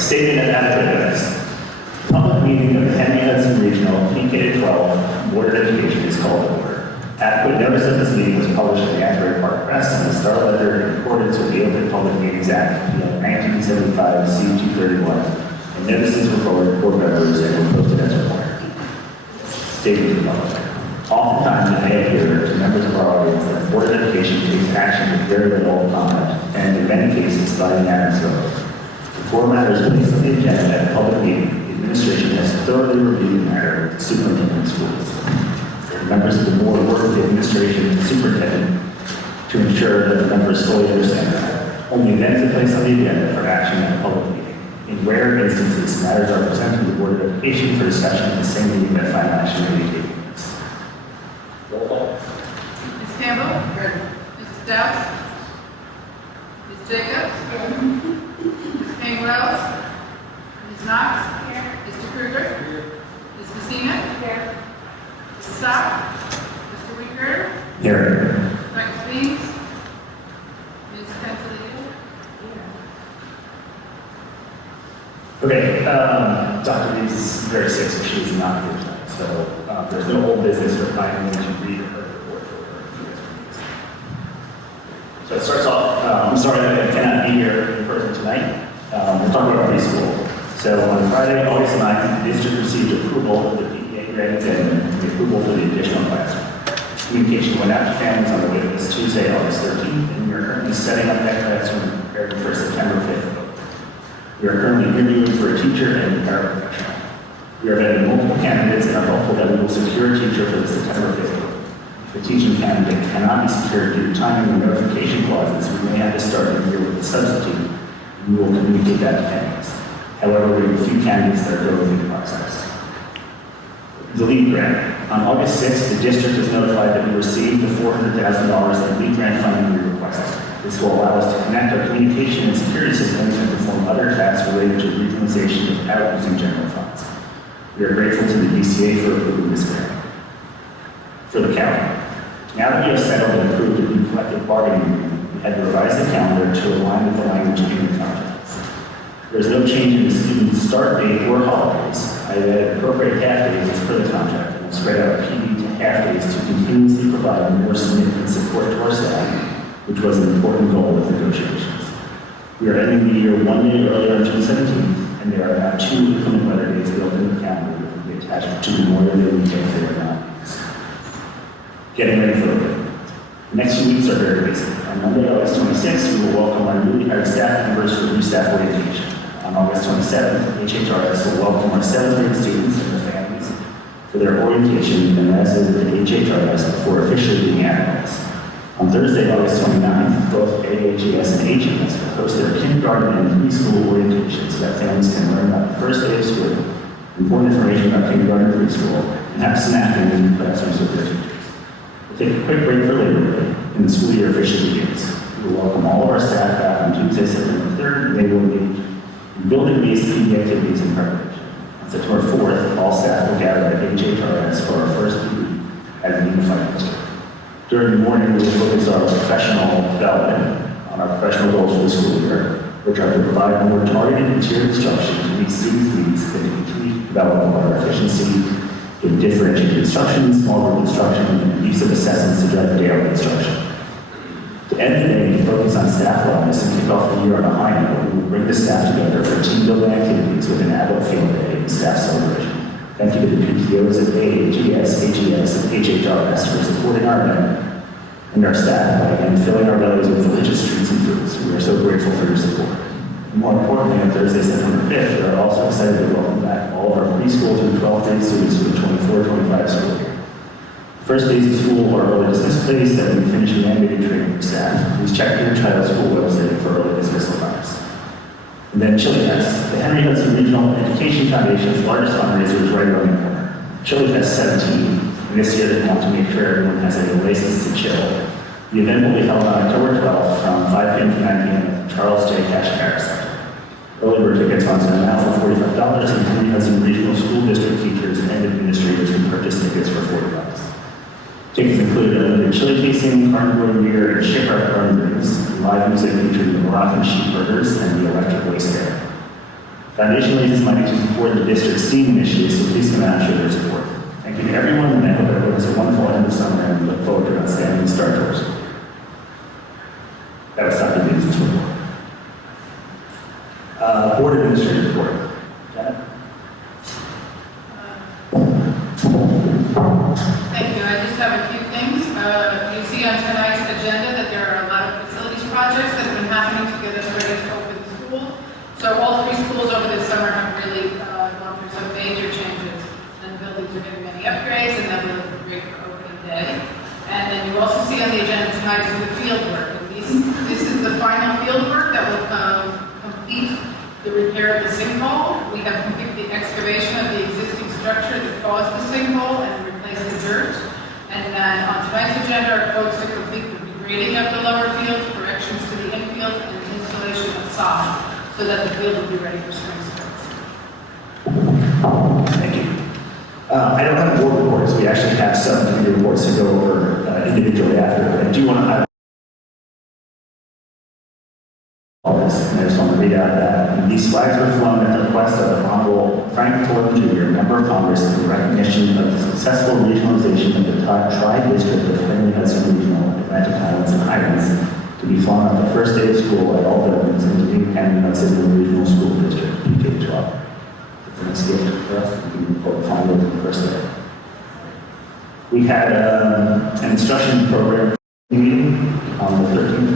Statement of adequate notice. Public meeting of the Henry Hudson Regional PK-12 Board of Education is called to order. Adequate notice of this meeting was published in the Asbury Park Press and the Star Ledger in accordance with the Open Public Meetings Act, 1975, C231, and notices were forwarded to board members and were posted as required. Statement to the public. Oftentimes it may appear to members of our audience that the Board of Education takes action with very little comment, and in many cases by unanimous vote. Before matters placed on the agenda at a public meeting, the administration has thoroughly reviewed the matter with the superintendent of schools. Members of the board work with the administration and the superintendent to ensure that the members fully understand that. Only then is it placed on the agenda for action at a public meeting. In rare instances, matters are presented to the Board of Education for discussion at the same meeting that final action may be taken. Roll call. Ms. Campbell? Here. Mrs. Dowd? Ms. Jacobs? Here. Ms. Payne-Wells? Ms. Knox? Here. Mr. Krueger? Here. Ms. Messina? Here. Mrs. Stock? Mr. Weaver? Here. Dr. Speaks? Ms. Pensaleo? Okay, Dr. Reeves is very sick, so she is not here tonight. So there's no whole business or finding to read her report for her. So it starts off, I'm sorry that I cannot be here in person tonight. We're talking about preschool. So on Friday, August 9th, the district received approval of the PTA grant and the approval for the additional classroom. Communication went out to families on the wait list Tuesday, August 13th, and we are currently setting up that classroom and preparing for September 5th. We are currently interviewing for a teacher and a paraprofessional. We are vetting multiple candidates and are hopeful that we will secure a teacher for the September 5th. If a teaching candidate cannot be secured due to timing or notification clauses, we may have to start the year with a substitute, and we will communicate that to families. However, we have a few candidates that are going through the process. The LEAD grant. On August 6th, the district is notified that we received the $400,000 in LEAD grant funding we requested. This will allow us to connect our communication and security systems and perform other tasks related to regionalization without using general funds. We are grateful to the DCA for approving this grant. For the calendar. Now that we have settled and approved a new collective bargaining agreement, we had to revise the calendar to align with the language in the contract. There is no change in the student start date or holidays. I have added appropriate half days as per the contract and will spread out PD to half days to continuously provide more significant support to our staff, which was an important goal with negotiations. We are ending the year one day earlier on June 17th, and there are now 2 inclement weather days built in the calendar that will be attached to Memorial Day weekend for the mountains. Getting ready for the week. The next few weeks are very busy. On Monday, August 26th, we will welcome our newly hired staff members for new staff orientation. On August 27th, HHRS will welcome our 7th grade students and their families for their orientation and last visit to HHRS before officially being adults. On Thursday, August 29th, both AHES and HMS will host their kindergarten and preschool orientation so that families can learn about the first day of school, important information about kindergarten and preschool, and have snacking in the classrooms with their teachers. We'll take a quick break for Labor Day, and the school year officially begins. We will welcome all of our staff back on Tuesday, September 3rd, and they will engage in building-based PD activities in preparation. On September 4th, all staff will gather at HHRS for our first PD as a unified district. During the morning, we will focus our professional development on our professional goals for the school year, which are to provide more targeted and tiered instruction to meet students' needs and to continue to develop our efficiency in differentiated instruction, small group instruction, and use of assessments to drive daily instruction. To end the day, we focus on staff wellness and kick off the year on a high note. We will bring the staff together for team building activities with an adult field day and staff celebration. Thank you to the PTOs at AHES, HES, and HHRS for supporting our event and our staff by again filling our bellies with delicious treats and foods. We are so grateful for your support. And more importantly, on Thursday, September 5th, we are also excited to welcome back all of our preschool through 12th grade students for the 24-25 school year. The first days of school are early dismissal days that we finish mandated training for staff. Please check your child's school website for early dismissal times. And then Chili Fest. The Henry Hudson Regional Education Foundation's largest fundraiser is right around the corner. Chili Fest 17, and this year they want to make sure everyone has a license to chill. The event will be held on October 12th from 5 p.m. to 9 p.m. at the Charles J. Cash Center. Early bird tickets on sale now for $45, and Henry Hudson Regional School District teachers and administrators can purchase tickets for $40. Tickets include a limited chili tasting, carnivore beer, and shipwreck burn drinks, live music featuring the Moroccan sheep burgers and the electric waste fair. Foundation raises money to support the district's STEAM initiatives, so please come out and show your support. Thank you to everyone, and I hope everyone has a wonderful end of summer and look forward to an outstanding start to our school. That was Dr. Davis's report. Board Administrative report. Janet? Thank you. I just have a few things. You see on tonight's agenda that there are a lot of facilities projects that have been happening to get us ready to open the school. So all 3 schools over this summer have really gone through some major changes. And the buildings are getting many upgrades, and they'll be looking great for opening day. And then you also see on the agenda tonight is the field work. And this is the final field work that will complete the repair of the sinkhole. We have completed the excavation of the existing structure that caused the sinkhole and replaced the dirt. And then on tonight's agenda are quotes to complete the regrading of the lower field, corrections to the infield, and installation of sod so that the field will be ready for spring sports. Thank you. I don't have board reports. We actually have some committee reports to go over individually after. But I do want to highlight all this, and I just want to read out that these flags were flown at the request of the Honorable Frank Torben Jr., Member of Congress, in recognition of the successful regionalization of the tri-district of Henry Hudson Regional, Atlantic Highlands and Highlands, to be flown on the first day of school at all buildings in the new Henry Hudson Regional School District, PK-12. It's a nice gift for us. We can find it the first day. We had an instruction program meeting on the 13th.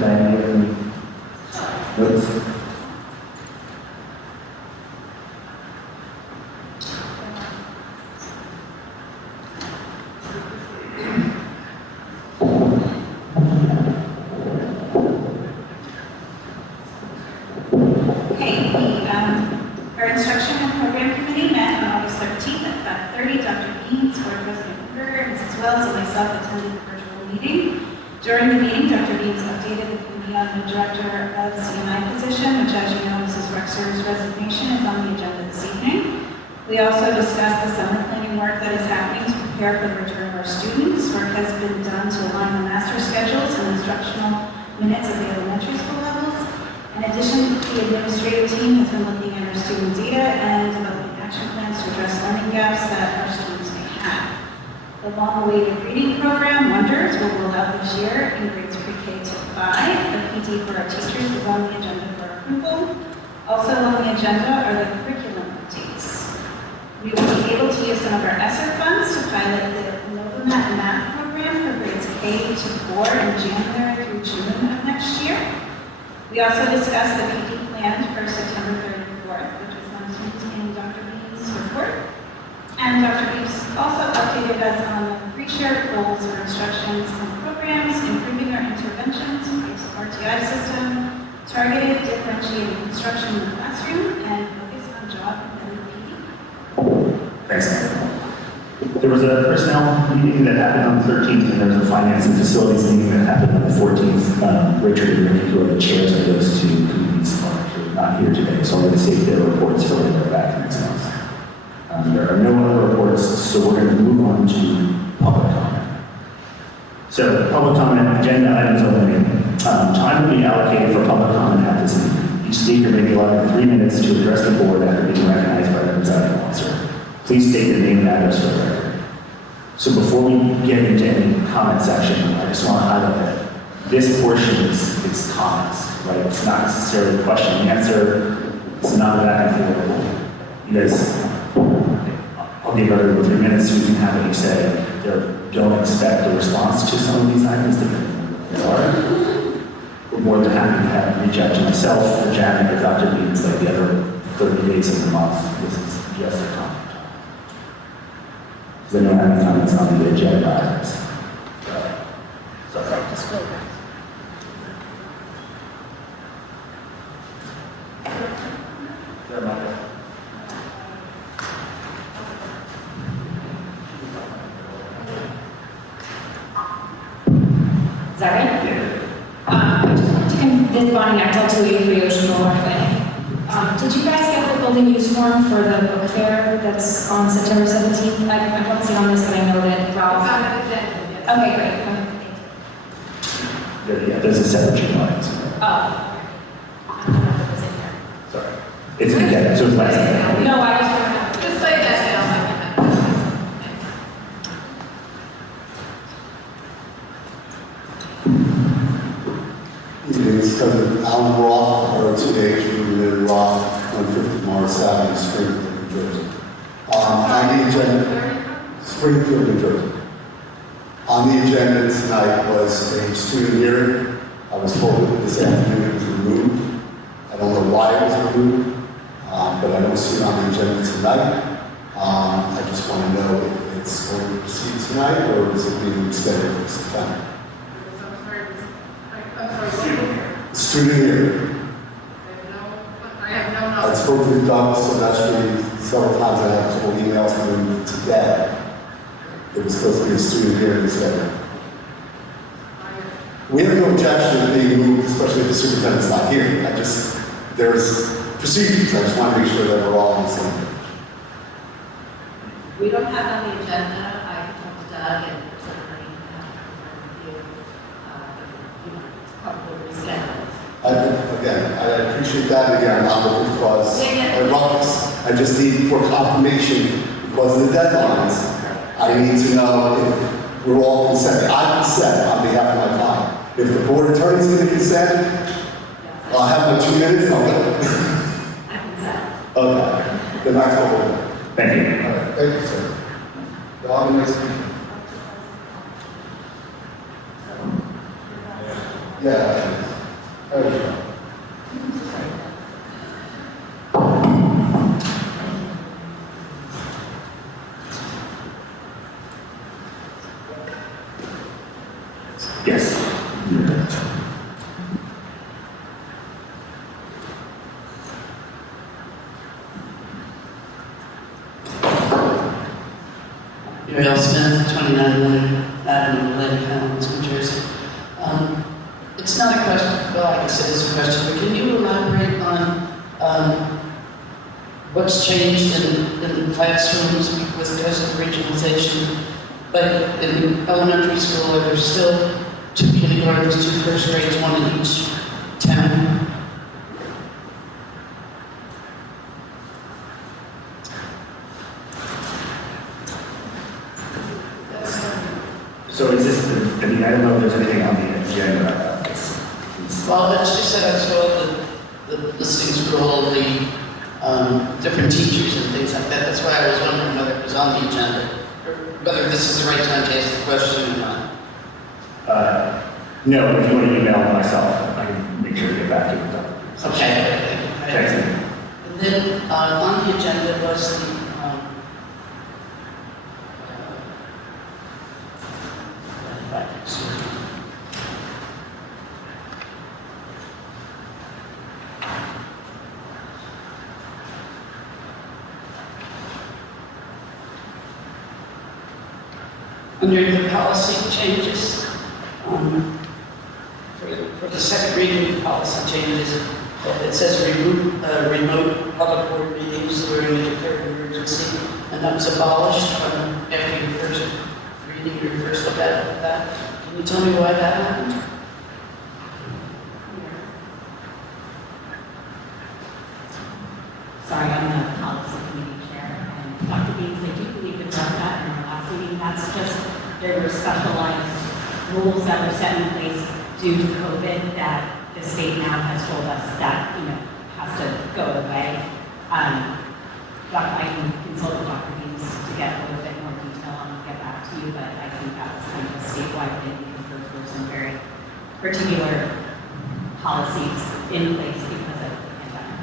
Notes. Our instruction and program committee met on August 13th at 5:30. Dr. Beans, Board President Berger, Mrs. Wells, and myself attended the virtual meeting. During the meeting, Dr. Beans updated the committee on the director of CNI position, which, as you know, Mrs. Rexer's resignation is on the agenda this evening. We also discussed the summer planning work that is happening to prepare for the return of our students. Work has been done to align the master schedules and instructional minutes at the elementary school levels. In addition, the administrative team has been looking at our student data and developing action plans to address learning gaps that our students may have. The long-awaited reading program, Wonders, will roll out this year in grades pre-K to 5. The PD for our teachers is on the agenda for approval. Also on the agenda are the curriculum updates. We will be able to use some of our ESSER funds to pilot the Novomat math program for grades K to 4 in January through June of next year. We also discussed the PD plan for September 3rd and 4th, which was mentioned in Dr. Bean's report. And Dr. Beans also updated us on the pre-shared goals for instructions and programs, improving our interventions, RTI system, targeted differentiated instruction in the classroom, and focus on job and PD. Thanks. There was a personnel meeting that happened on the 13th, and there was a finance and facilities meeting that happened on the 14th. Richard and Ricky, who are the chairs of those 2 committees, are actually not here today, so I'm going to save their reports for when they're back next month. There are no other reports, so we're going to move on to public comment. So, public comment, agenda items only. Time will be allocated for public comment at this meeting. Each speaker may be allotted 3 minutes to address the board after being recognized by the presiding officer. Please state your name and address for the record. So before we get into any comment section, I just want to highlight that this portion is comments, right? It's not necessarily question and answer. It's not a back and forth. You guys, I'll give everyone 3 minutes so we can have what you say. Don't expect a response to some of these items depending on what they are. We're more than happy to have reach out to myself or Janet or Dr. Beans like the other 30 days of the month. This is just a comment. Does anyone have any comments on the agenda items? Sorry. Is that right? I just wanted to this Bonnie Actel to you for your Ocean Boulevard. Did you guys get the building use form for the book fair that's on September 17th? I don't see it on this, but I know that Ralph. It's on the agenda, yes. Okay, great. Yeah, there's a separate sheet on it. Oh. I don't know if it was in there. Sorry. It's together, so it's last name. No, I was trying to. Just say that now. Thanks. Evenings, President Alan Roth, or TH, we live in Roth, 150 Morris Avenue, Springfield, New Jersey. On the agenda, Springfield, New Jersey. On the agenda tonight was a student hearing. I was told that this afternoon it was removed. I don't know why it was removed, but I don't see it on the agenda tonight. I just want to know if it's going to proceed tonight or is it being scheduled for September? I'm sorry. Student hearing. I have no I knowledge. spoke to Doug Silvestri several times. I have a couple emails from him today. It was supposed to be a student hearing instead. We have no objection to being moved, especially if the superintendent's not here. There's procedures. I just want to make sure that we're all on the same page. We don't have on the agenda, I talked to Doug and certainly probably reschedule. Again, I appreciate that. Again, I'm not looking to cause a ruckus. I just need for confirmation because of the deadlines. I need to know if we're all consenting. I consent on behalf of my client. If the board attorney's going to consent, I'll have my 2 minutes. No. I consent. Okay. Then that's what we'll do. Thank you. All right. Thank you, sir. Y'all have a nice weekend. Yeah. There we go. Yes. Ariel Smith, 29 Lynn Avenue, Lynn, Collins, New Jersey. It's not a question, well, I guess it is a question, but can you elaborate on what's changed in the classrooms because of regionalization? Like in elementary school, are there still 2 kindergartens, 2 first grades, 1 in each town? So is this, I mean, I don't know if there's anything on the agenda about this. Well, it's just that I saw the listings for all the different teachers and things like that. That's why I was wondering whether it was on the agenda, or whether this is the right time to ask the question or not. No, if you want to email myself, I can make sure to get back to you. Okay. Thanks. And then on the agenda was the under the policy changes, for the second reading of policy changes, it says remote public board meetings during a declared emergency, and that was abolished from after your first reading, your first look at that. Can you tell me why that happened? Sorry, I'm the policy committee chair, and Dr. Beans, I do believe addressed that in our last meeting. That's just, there were specialized rules that were set in place due to COVID that the state now has told us that, has to go away. I can consult with Dr. Beans to get a little bit more detail and get back to you, but I think that was kind of a statewide thing because those were some very particular policies in place because of the pandemic.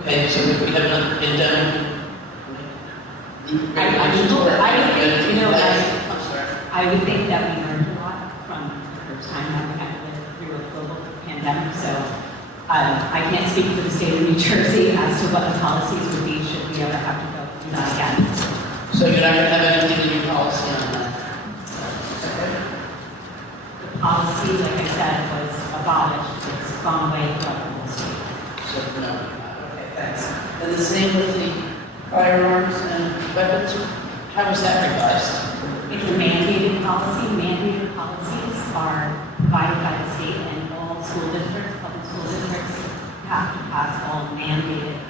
Okay, so if we have another pandemic. I would think that we learned a lot from the first time that we had to live through a global pandemic. So I can't speak for the state of New Jersey as to what the policies would be should we ever have to go do that again. So you're not going to have anything in your policy on that? The policy, like I said, was abolished. It's gone away throughout the whole state. So, no. Okay, thanks. And the same with the firearms and weapons, how was that revised? It's a mandated policy. Mandated policies are provided by the state, and all school districts, public school districts, have to pass all mandated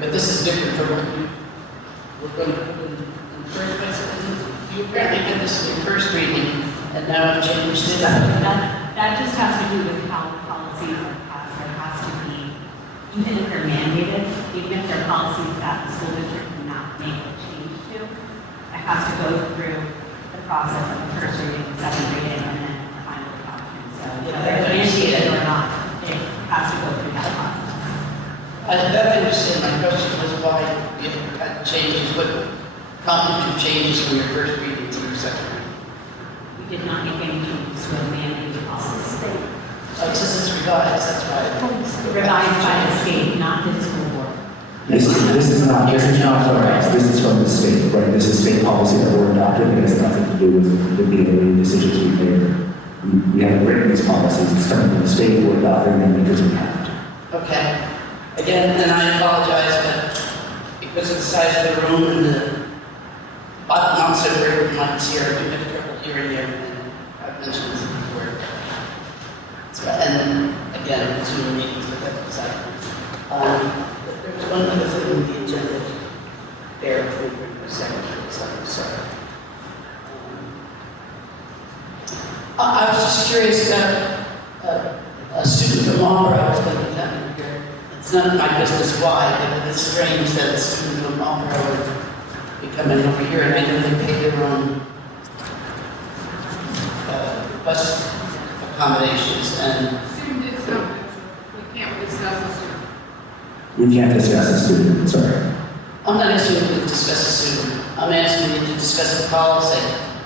but this is different from what we're going to put in the first place. You apparently had this in your first reading, and now I've changed it. That just has to do with how policies are passed. There has to be, even if they're mandated, even if they're policies that the school district cannot make a change to, it has to go through the process of the first reading, second reading, and then the final adoption. So whether it's mandated or not, it has to go through that process. I understand. My question was why you had changes, what prompted changes from your first reading to your second reading? We did not make any changes to a mandated policy. Oh, since it's revised, that's why. Revised by the state, not the school board. This is not from us, this is from the state, right? This is state policy that we're adopting, it has nothing to do with the BOE decisions we made. We haven't written these policies, it's coming from the state, we're adopting them because we have to. Okay. Again, and I apologize, but because of the size of the room and the not so great mics here, I do have trouble hearing everything. I've mentioned this before. So, and again, Zoom meetings, but that's beside the point. There was one other thing in the agenda. Bear with me for a second, I'm sorry. I was just curious about a student from Marlboro is going to be coming here. It's none of my business why, but it is strange that a student from Marlboro would be coming over here, and I know they pay their own bus accommodations, and Student discount, we can't discuss the student. We can't discuss a student, sorry. I'm not asking you to discuss the student. I'm asking you to discuss the policy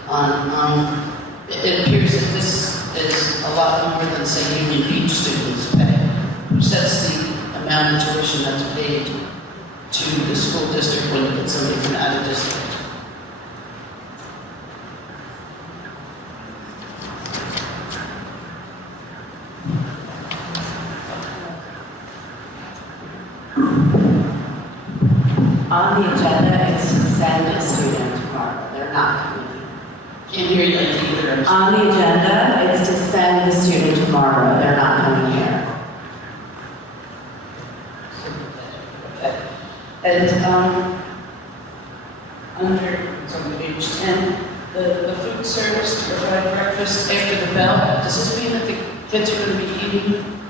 on, it appears that this is a lot more than, say, Union Beach students pay. Who sets the amount of tuition that's paid to the school district when you get somebody from out of district? On the agenda, it's to send a student tomorrow. They're not coming. Can't hear you either. On the agenda, it's to send the student tomorrow. They're not coming here. Okay. And under, it's on page 10, the food service to provide breakfast after the bell, does this mean that the kids are going to be eating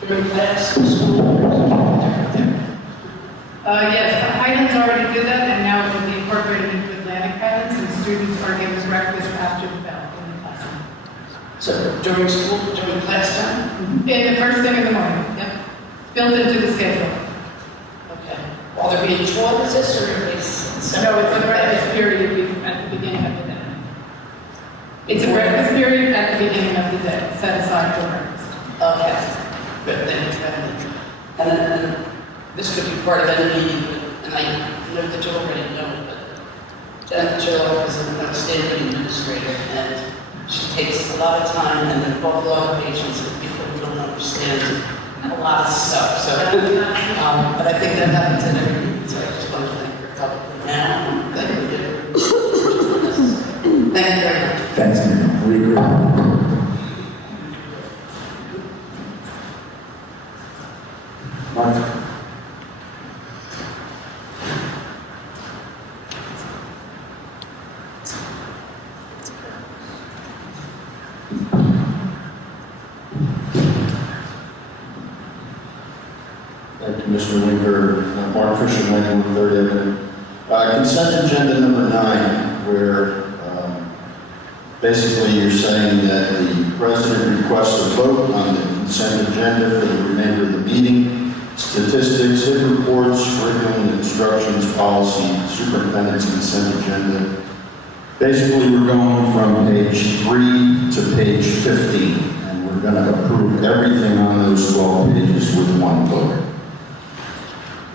during class or school or different thing? Yes, Highlands already did that, and now it will be incorporated into Atlantic Highlands, and students are given breakfast after the bell in the classroom. So during school, during class time? In the first thing in the morning, yep. Built into the schedule. Okay. While they're being taught, is this, or is it No, it's a breakfast period at the beginning of the day. It's a breakfast period at the beginning of the day, set aside for breakfast. Okay. Good, thank you, Stephanie. And then, this could be part of any meeting, and I know that you already know it, but Janet Jill is an outstanding administrator, and she takes a lot of time and then involves a lot of patience with people who don't understand a lot of stuff. So, but I think that happens in every meeting, so I just want to thank her publicly now. Thank you. Thank you very much. Thanks, man. We agree. Mark? Thank you, Mr. Winker. Mark Fisher, 91 Third Avenue. Consent agenda number 9, where basically you're saying that the president requests a vote on the consent agenda for the remainder of the meeting. Statistics, hit reports, curriculum, instructions, policy, superintendent's consent agenda. Basically, we're going from page 3 to page 15, and we're going to approve everything on those 12 pages with one vote.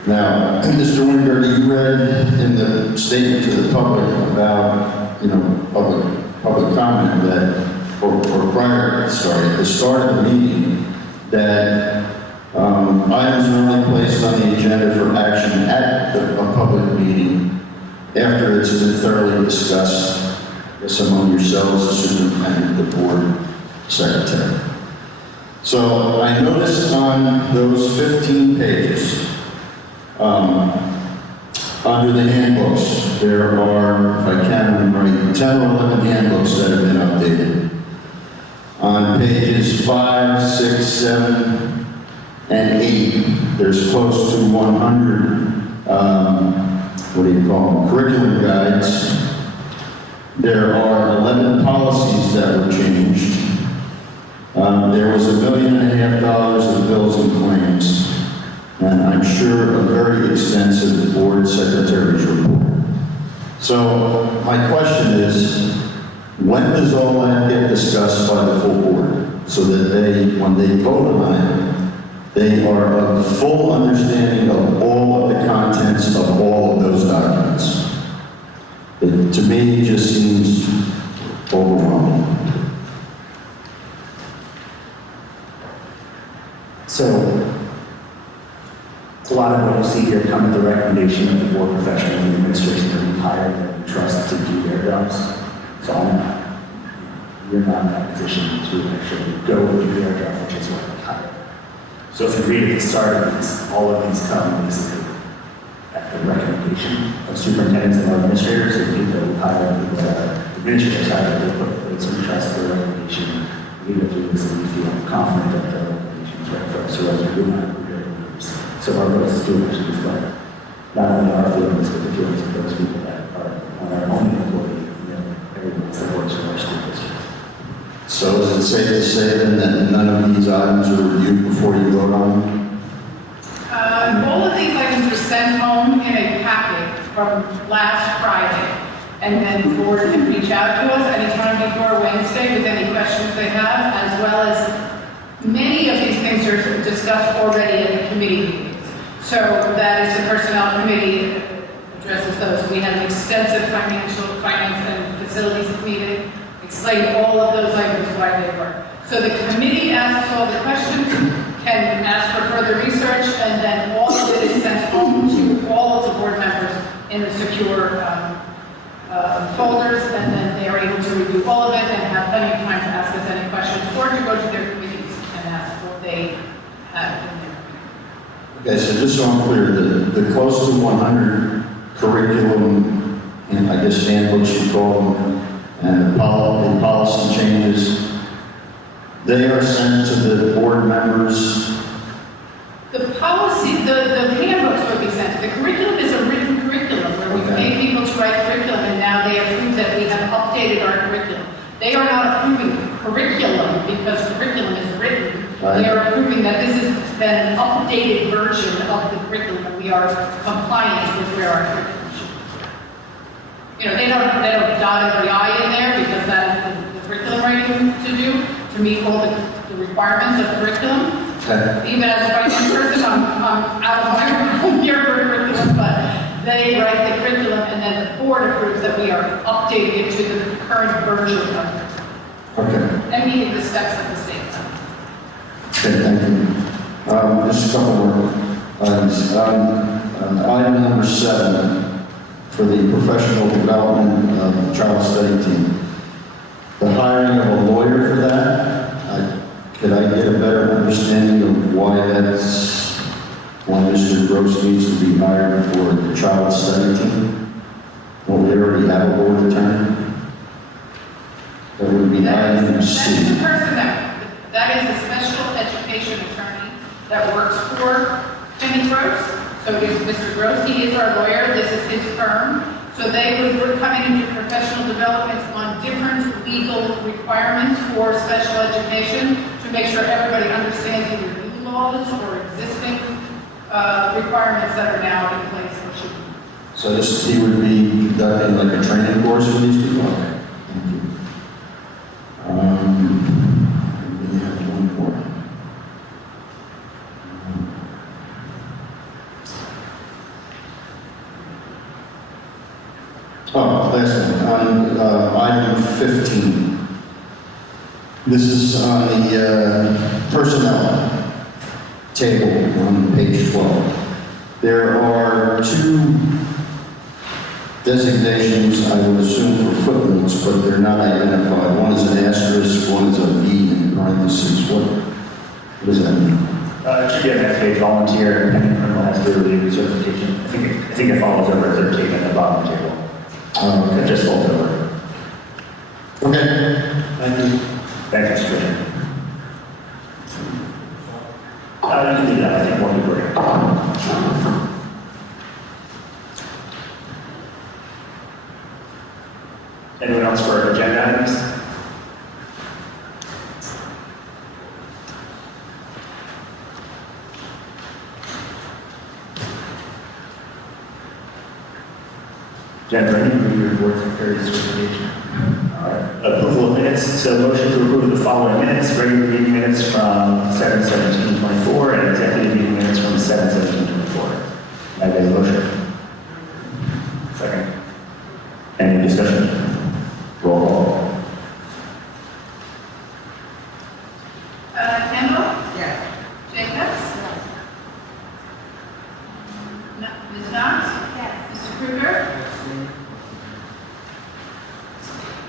Now, Mr. Winter, you read in the statement to the public about, public comment that, or prior, sorry, at the start of the meeting, that items are only placed on the agenda for action at a public meeting after it's been thoroughly discussed, among yourselves, the superintendent, the board secretary. So I noticed on those 15 pages, Under the handbooks, there are, if I can remember, 10 or 11 handbooks that have been updated. On pages 5, 6, 7, and 8, there's close to 100, what do you call them, curriculum guides. There are 11 policies that were changed. There was $1.5 million of bills and claims, and I'm sure a very extensive board secretary's report. So my question is, when does all that get discussed by the full board? So that they, when they vote on it, they are of full understanding of all of the contents of all of those documents. It, to me, just seems overwhelming. So, a lot of what you see here come at the recommendation of the board professionals and the administration that we've hired that we trust to do their jobs. So you're not in that position to actually go and do their job, which is what we hired. So if you read at the start of these, all of these come basically at the recommendation of superintendents and our administrators, and people that we hire, people that are administrators hire, they put place we trust their recommendation. We go through this and we feel confident that the recommendation is right for us, or else we do not regret it. So our goals do actually reflect not only our feelings, but the feelings of those people that are on our own employee, everyone that works for our school district. So is it safe to say then that none of these items are reviewed before you vote on them? All of these items were sent home in a packet from last Friday. And then the board can reach out to us anytime before Wednesday with any questions they have, as well as many of these things are discussed already in the committee meetings. So that is the personnel committee addresses those. We had an extensive finance and facilities meeting, explained all of those items, why they were. So the committee asks all the questions, can ask for further research, and then all of it is sent home to all of the board members in the secure folders, and then they are able to review all of it and have plenty of time to ask us any questions or to go to their committees and ask what they have in there. Okay, so just so I'm clear, the close to 100 curriculum, and I guess handbooks you call them, and the policy changes, they are sent to the board members. The policy, the handbooks would be sent. The curriculum is a written curriculum where we've Okay. made people to write curriculum, and now they approve that we have updated our curriculum. They are not approving curriculum because curriculum is written. Right. They are approving that this is then an updated version of the curriculum, and we are compliant with where our curriculum should be. They don't dot every I in there because that is the curriculum writing to do, to meet all the requirements of curriculum. Okay. Even as a finance person, I'm out of my own year for curriculum, but they write the curriculum and then the board approves that we are updating it to the current version of it. Okay. And meeting the steps at the same time. Okay, thank you. Just a couple more items. Item number 7, for the professional development of child study team. The hiring of a lawyer for that, could I get a better understanding of why Mr. Gross needs to be hired for the child study team? Well, we already have a board attorney. That would be item That is C. the person that is a special education attorney that works for Penny Gross. So it is Mr. Gross, he is our lawyer, this is his firm. So we're coming into professional development on different legal requirements for special education to make sure everybody understands either new laws or existing requirements that are now in place or should be. So he would be conducting like a training course for these people? Okay, thank you. We have one more. Last one, on item 15. This is on the personnel table on page 12. There are 2 designations, I would assume for footnotes, but they're not identified. One is an asterisk, one is a V in parentheses. What does that mean? It should be on that page, volunteer, independent criminal has to review certification. I think it follows over at 13 at the bottom of the table. It just folds over. Okay, thank you. Thank you, Mr. Chairman. You can do that, I think more people are going. Anyone else for agenda items? Jennifer, any review report secretary certification? All right. Approval of minutes. So motion to approve the following minutes: regular meeting minutes from 7/17/24 and executive meeting minutes from 7/17/24. May I have a motion? Second. Any discussion? Roll call. Campbell? Yes. Jacobs? Ms. Knox? Yes. Mr. Krueger?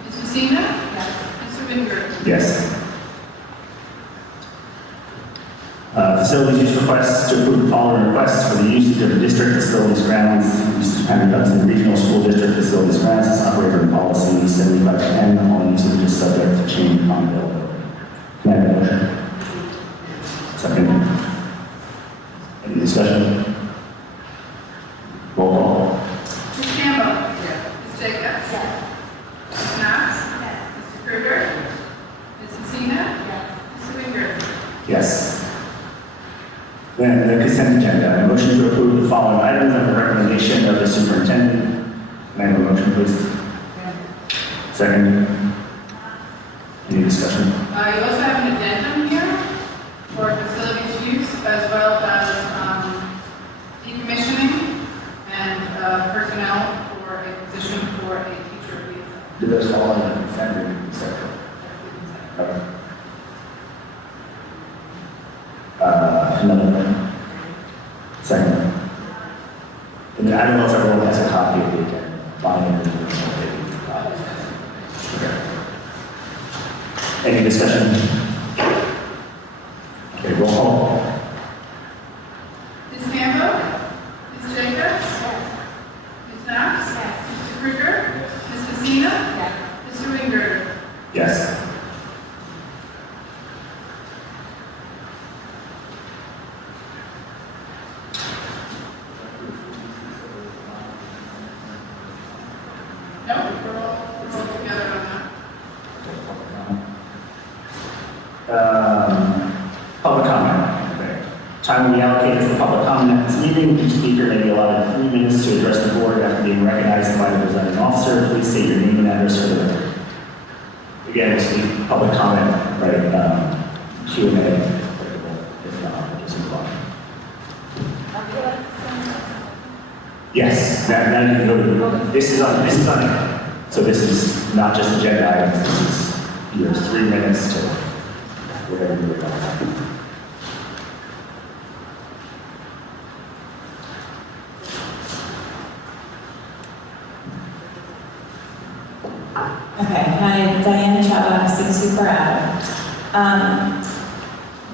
Ms. Messina? Yes. Mr. Winger? Yes. Facilities use requests to approve the following requests for the usage of the district facilities grounds, usage County Hudson Regional School District facilities grounds, as operator policy 7510, all usage is subject to change upon availability. Can I have a motion? Second. Any discussion? Roll call. Ms. Campbell? Ms. Jacobs? Ms. Knox? Mr. Krueger? Ms. Messina? Mr. Winger? Yes. Then the consent agenda, a motion to approve the following items on the recommendation of the superintendent. Can I have a motion, please? Second. Any discussion? You also have an addendum here for facilities use as well as decommissioning and personnel for a position for a teacher liaison. Do those fall under the consent or separate? Okay. Another one? Second. And then I don't know if everyone has a copy of the agenda. Mine is okay. Any discussion? Okay, roll call. Ms. Campbell? Ms. Jacobs? Ms. Knox? Mr. Krueger? Ms. Messina? Mr. Winger? Yes. No, we're all together on that. Public comment. Okay. Time will be allocated for public comment at this meeting. Each speaker may be allotted 3 minutes to address the board after being recognized by the presenting officer. Please state your name and address for the record. Again, this will be public comment, right? Q&A. If not, we'll just move on. Yes, now you can go to, this is on it. So this is not just agenda items, this is your 3 minutes to whatever you're about. Okay, hi, Diane Chava, 6 Superado.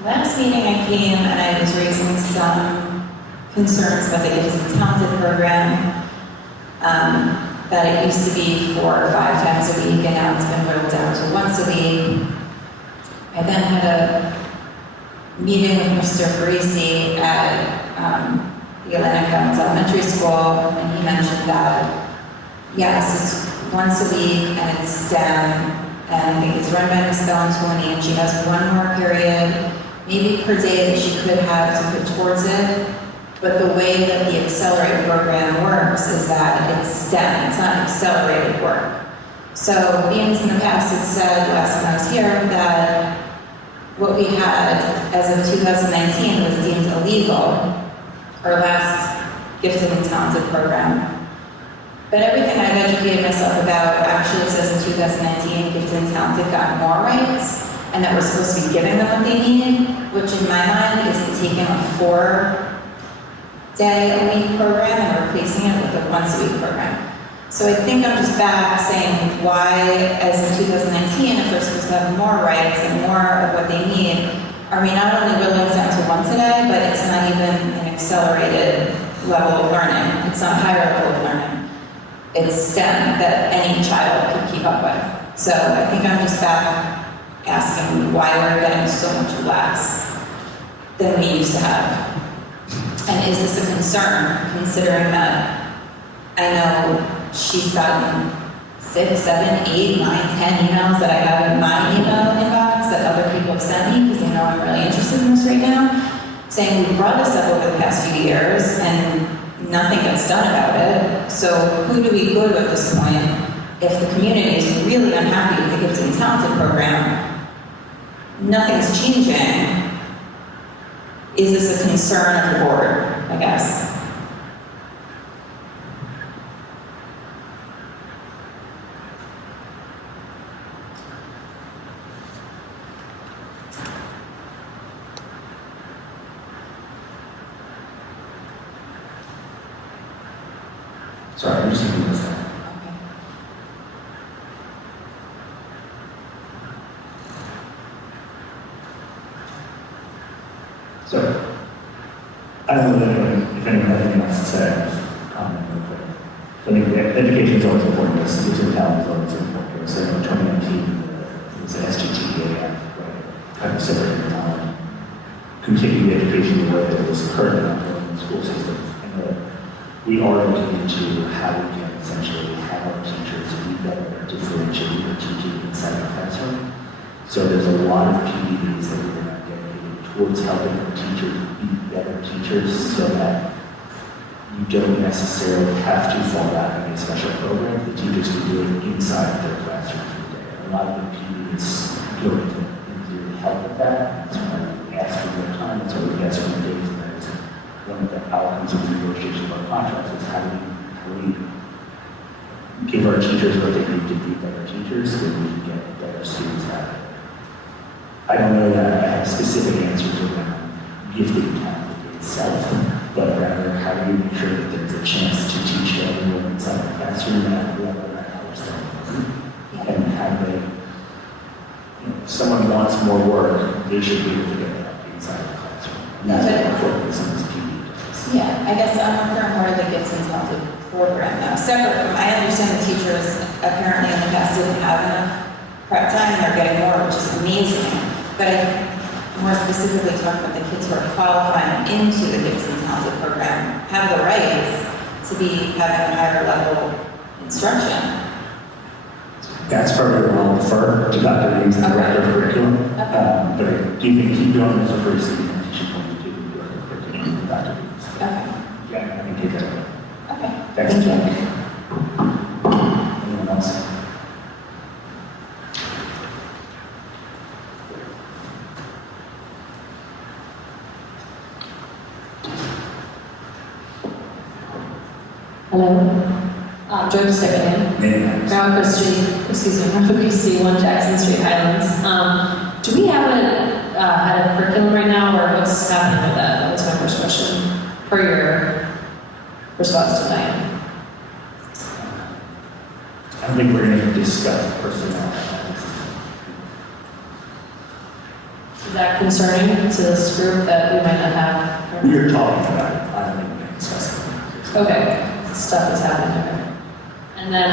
Last meeting I came and I was raising some concerns about the Gifts and Talented program. That it used to be 4 or 5 times a week and now it's been whittled down to once a week. I then had a meeting with Mr. Farisi at the Atlantic Highlands Elementary School, and he mentioned that, yes, it's once a week and it's STEM, and I think it's run by Ms. Bellantoni, and she has 1 more period, maybe per day, that she could have to put towards it. But the way that the Accelerate program works is that it's STEM, it's not accelerated work. So beings in the past had said, last time I was here, that what we had as of 2019 was deemed illegal, our last Gifted and Talented program. But everything I've educated myself about actually says in 2019, Gifted and Talented got more rights, and that we're supposed to be giving them what they need, which in my mind is taking a 4-day-a-week program and replacing it with a once-a-week program. So I think I'm just back saying why, as in 2019, if they're supposed to have more rights and more of what they need, not only whittling down to once a day, but it's not even an accelerated level of learning. It's not higher level of learning. It's STEM that any child could keep up with. So I think I'm just back asking why we're getting so much less than we used to have. And is this a concern, considering that I know she's gotten 6, 7, 8, 9, 10 emails that I have in my email inbox that other people have sent me because they know I'm really interested in this right now, saying we brought this up over the past few years and nothing gets done about it. So who do we go to at this point if the community is really unhappy with the Gifted and Talented program? Nothing's changing. Is this a concern of the board, I guess? Sorry, I'm just thinking this down. So, I don't know if anyone has anything else to say, I'll just comment real quick. So I think education is always important, this Gifted talent is always important. So in 2019, it was the SGTEA Act, right? Kind of separating talent, continuing education the way that it was currently ongoing in the school system. And we are looking into how we can essentially have our teachers be better at differentiating their teaching inside the classroom. So there's a lot of PDDs that we're not dedicated towards helping our teachers be better teachers so that you don't necessarily have to fall back on a special program. The teachers can do it inside their classroom every day. A lot of the PDDs go into help with that. That's why we ask for more time. That's why we ask for more days. And that is one of the outcomes of the negotiation of our contracts is how do we give our teachers what they need to be better teachers so that we can get better students out of it. I don't know that I have specific answers around gifted talent itself, but rather how do you make sure that there's a chance to teach everyone inside the classroom at whatever hours they're and how they, if someone wants more work, they should be able to get that inside the classroom. And that's what we're focusing on this PD does. Yeah, I guess I'm referring more to the Gifted and Talented program now. Separate from, I understand the teachers apparently in the past didn't have enough prep time, they're getting more, which is amazing. But I more specifically talking about the kids who are qualifying into the Gifted and Talented program have the rights to be having a higher level instruction. That's probably where I'll defer to Dr. Reeves, the director of curriculum. But I do think keep doing this for free, so you can teach them to do the director of curriculum with Dr. Reeves. Okay. Yeah, I think take that away. Okay. Thanks. Thank you. Anyone else? Hello. George Stickman. Name Round Christie, 1 Jackson Street, Highlands. Do we have a head of curriculum right now, or what's happening with that? That was my first question, per your response to Diane. I don't think we're going to discuss personnel. Is that concerning to this group that we might not have? We are talking about it. I don't think we're going to discuss it. Okay, stuff is happening there. And then,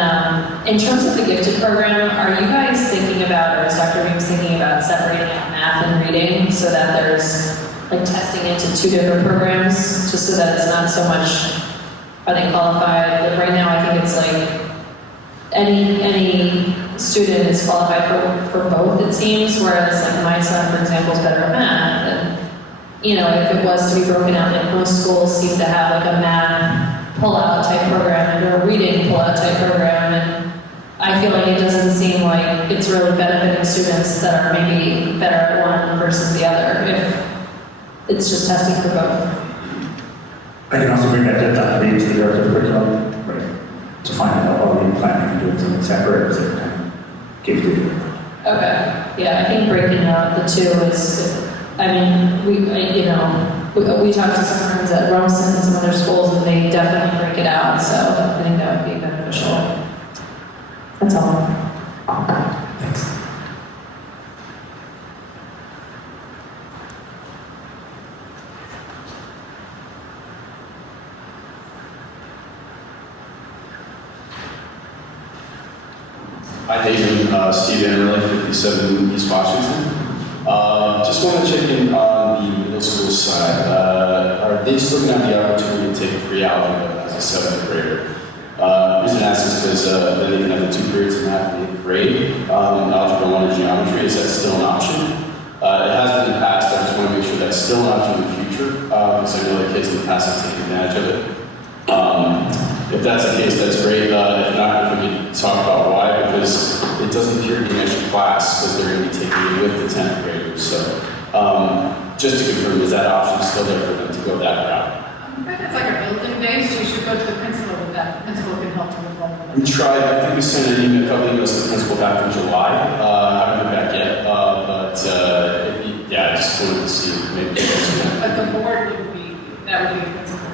in terms of the gifted program, are you guys thinking about, or is Dr. Reeves thinking about separating out math and reading so that there's like testing into 2 different programs, just so that it's not so much, are they qualified? But right now, I think it's like any student is qualified for both, it seems, whereas like my son, for example, is better at math. And, you know, if it was to be broken out, like most schools seem to have like a math pull-out type program or a reading pull-out type program, and I feel like it doesn't seem like it's really benefiting students that are maybe better at one versus the other if it's just testing for both. I can also bring that to Dr. Reeves, the director of curriculum, right, to find out are we planning on doing something separate, or is it kind of gifted? Okay, yeah, I think breaking out the 2 is, I mean, we talked to some friends at Rumson and some other schools, and they definitely break it out, so I think that would be beneficial. That's all. Thanks. Hi, Hayden, Steve Emerly, 57 East Washington. Just want to check in on the middle school side. Are they still going to have the opportunity to take pre-algebra as a seventh grader? The reason I ask is because then they can have the 2 periods in math and 8th grade, algebra 1 and geometry. Is that still an option? It has been in the past. I just want to make sure that's still an option in the future, because I know the kids in the past have taken advantage of it. If that's the case, that's great. If not, if we could talk about why, because it doesn't appear to be an extra class, because they're going to be taking it with the 10th graders. So, just to confirm, is that option still there for them to go that route? In fact, it's like a building day, so you should go to the principal with that. The principal can help you with all of We that. tried, I think we sent an email, a couple emails to the principal back in July. I haven't been back yet, yeah, I just wanted to see if maybe. But the board would be, that would be the principal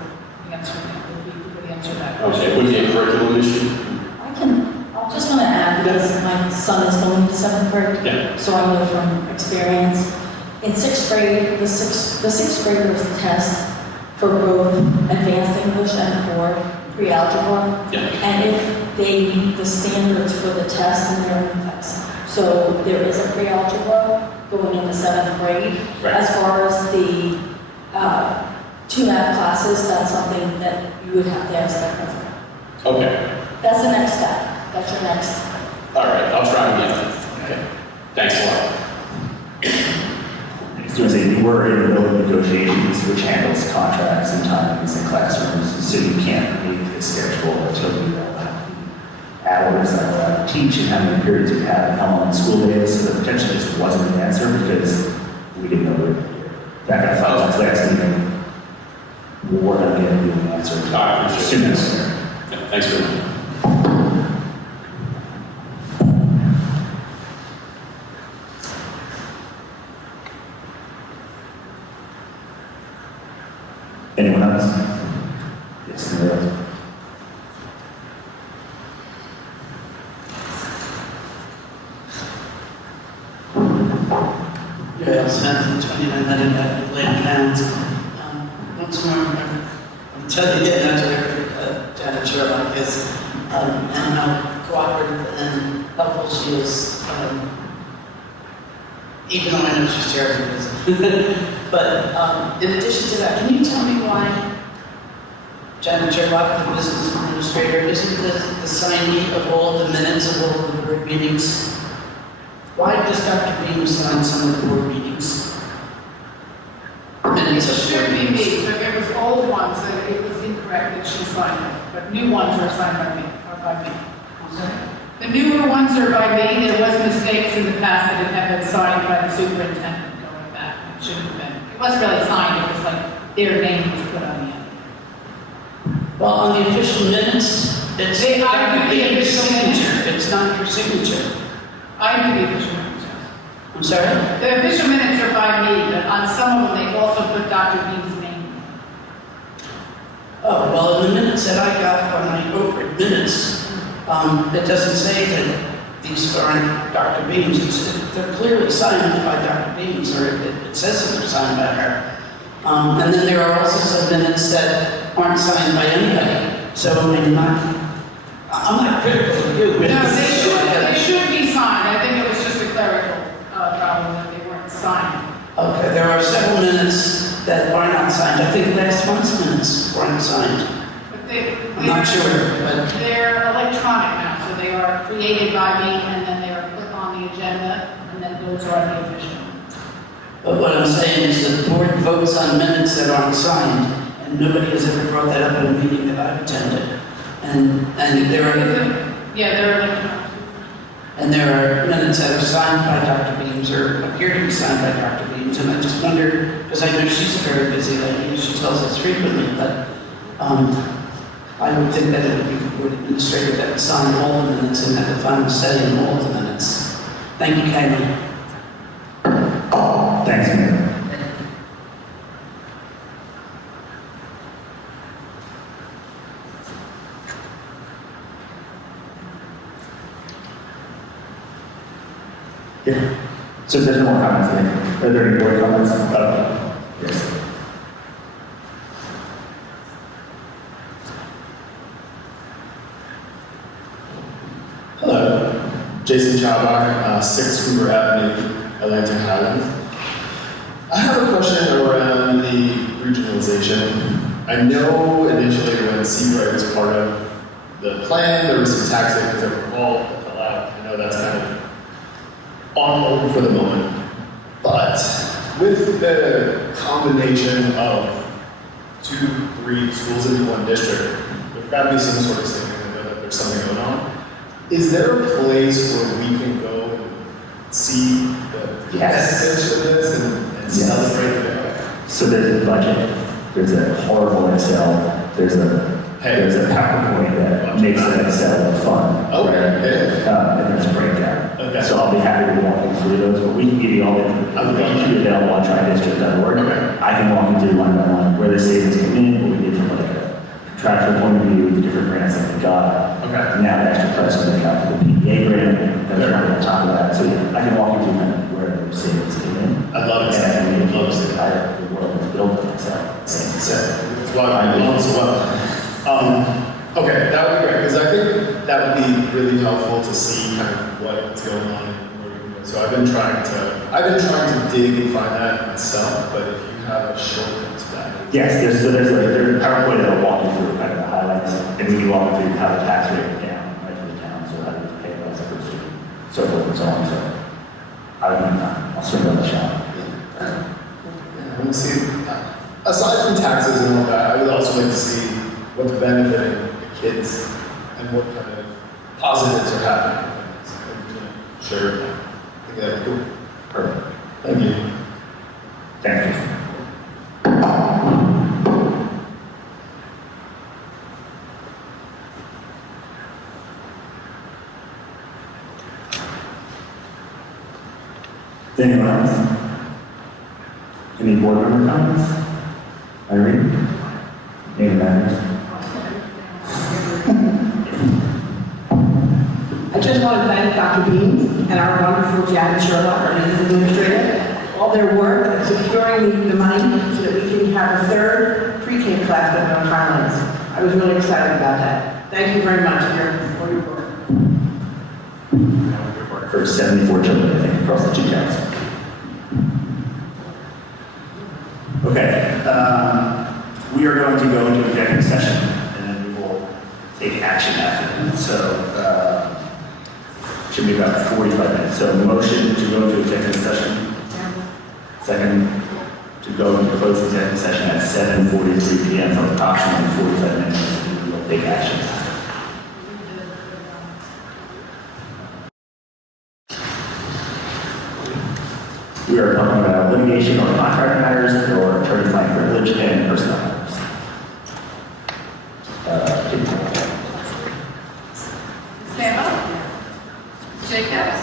answer, would answer that. Okay, would be a curriculum issue? I just want to add, because my son is going to 7th grade, Yeah. so I know from experience. In 6th grade, the sixth graders test for both advanced English and for pre-algebra. Yeah. And if they meet the standards for the test, and they're in the test. So there is a pre-algebra going into 7th grade. Right. As far as the 2 math classes, that's something that you would have to ask the principal. Okay, That's the next step. That's your next. all right, I'll try again. Okay, thanks a lot. I was going to say, you were in the middle of negotiations, which handles contracts and timings and classrooms, so you can't meet the schedule until you know how many hours that we're allowed to teach and how many periods we have and how long the school day is. So there potentially just wasn't an answer because we didn't know what to do. Back at 1,000 class meeting, we're going to get you an answer I as appreciate soon it. as. Yeah, thanks very much. Anyone else? Yes, anybody else? Yeah, Smith, 2900 Atlantic Towns. Once more, I'm trying to get into Janet Sherlock because and how cooperative and helpful she is. Even though I know she's terribly busy. But in addition to that, can you tell me why Janet Sherlock, the business administrator, isn't the signee of all the minutes of all the board meetings? Why does Dr. Beam sign some of the board meetings? It should be me, so if it was old ones, that it was incorrect that she signed it, but new ones are signed by me, or by me. The newer ones are by me, there was mistakes in the past that it had been signed by the superintendent going back, it shouldn't have been. It wasn't really signed, it was like their name was put on the end. Well, on the official minutes, it's I Dr. do the Beam's official minutes. signature, it's not your signature. I do the official minutes, yes. I'm sorry? The official minutes are by me, but on some of them, they also put Dr. Beam's name. Oh, well, in the minutes that I got on my Oakwood minutes, it doesn't say that these aren't Dr. Beam's. They're clearly signed by Dr. Beam's, or it says that they're signed by her. And then there are also some minutes that aren't signed by anybody. So I'm not critical of you. No, they should be signed. I think it was just a clerical problem that they weren't signed. Okay, there are several minutes that are not signed. I think last month's minutes weren't signed. But I'm not sure, but they're electronic now, so they are created by me and then they are put on the agenda and then those are the official. but what I'm saying is that the board votes on minutes that aren't signed, and nobody has ever brought that up in a meeting that I've attended. And there are Yeah, they're electronic. And there are minutes that are signed by Dr. Beams or appear to be signed by Dr. Beams, and I just wonder, because I know she's a very busy lady, and she tells us frequently, but I would think that it would be the board administrator that would sign all the minutes and have the final say in all the minutes. Thank you, kindly. Thanks, Mayor. Yeah. So if there's no more comments, are there any board comments? Yes. Hello. Jason Chaubar, 6 Hoover Avenue, Atlanta Highlands. I have a question around the regionalization. I know initially when Seabright was part of the plan, there was some tax savings that were all allowed. I know that's kind of on hold for the moment. But with the combination of 2, 3 schools into one district, there's got to be some sort of savings. I know that there's something going on. Is there a place where we can go and see the benefits of this and celebrate it? So there's a budget, there's a horrible Excel, there's a PowerPoint that makes that Excel fun. Okay. And there's a breakdown. Okay. So I'll be happy to walk you through those, but we can give you all the information available on tridistrict.org. Okay. I can walk you through line by line where the savings come in, what we did from like a contractual point of view, the different grants that we got. Okay. Now the extra price we got for the PDA grant, that's right on top of that. So yeah, I can walk you through kind of where the savings came in. I love it. And I can make it the entire world is built on Excel. That's why I love as well. Okay, that would be great, because I think that would be really helpful to see kind of what's going on and where we can go. So I've been trying to dig and find that myself, but if you have a shortcut to that. Yes, there's a PowerPoint that'll walk you through kind of the highlights, and we can walk you through how the tax rate went down, right for the town, so how to pay those per student, so forth and so on. So I would need time. I'll sort of the shop. I want to see, aside from taxes and all that, I would also like to see what's benefiting the kids and what kind of positives are happening. Sure. I think that'd be cool. Perfect. Thank you. Thank you. Anyone else? Any board member comments? Irene? Any matters? I just want to thank Dr. Bean and our wonderful Janet Sherlock, our business administrator, all their work in securing the money so that we can have a third pre-K class at North Highlands. I was really excited about that. Thank you very much for your work. For 74 children, I think, across the two towns. Okay, we are going to go into executive session, and then we will take action after that. So, should be about 45 minutes. So, motion to go into executive session. Second, to go into closed executive session at 7:43 p.m. for approximately 45 minutes, and we will take action after. We are talking about litigation or contract matters or attorney-client privilege and personnel matters. Stand up. Jacobs?